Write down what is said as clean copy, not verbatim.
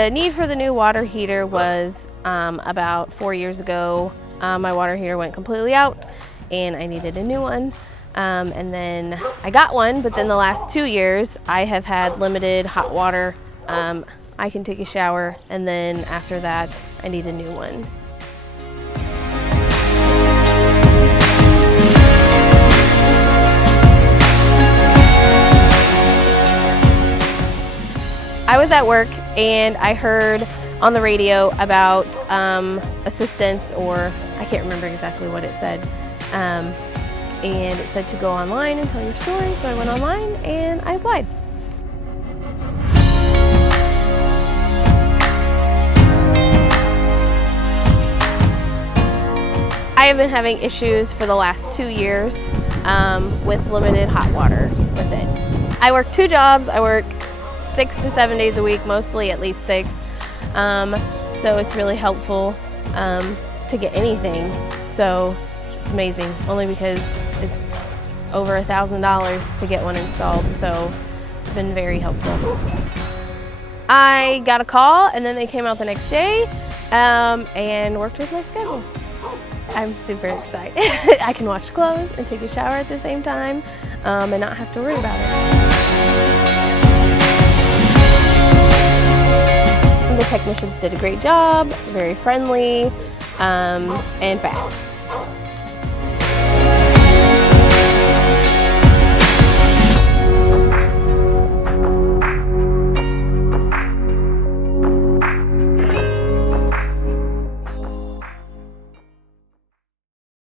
The need for the new water heater was about 4 years ago. My water heater went completely out and I needed a new one. And then I got one, but then the last 2 years I have had limited hot water. I can take a shower, and then after that I need a new one. I was at work and I heard on the radio about assistance, or I can't remember exactly what it said. And it said to go online and tell your story, so I went online and I applied. I have been having issues for the last 2 years with limited hot water with it. I work 2 jobs. I work 6 to 7 days a week, mostly at least 6. So it's really helpful to get anything. So it's amazing, only because it's over $1,000 to get one installed. So it's been very helpful. I got a call and then they came out the next day and worked with my schedule. I'm super excited. I can wash clothes and take a shower at the same time and not have to worry about it. The technicians did a great job, very friendly and fast.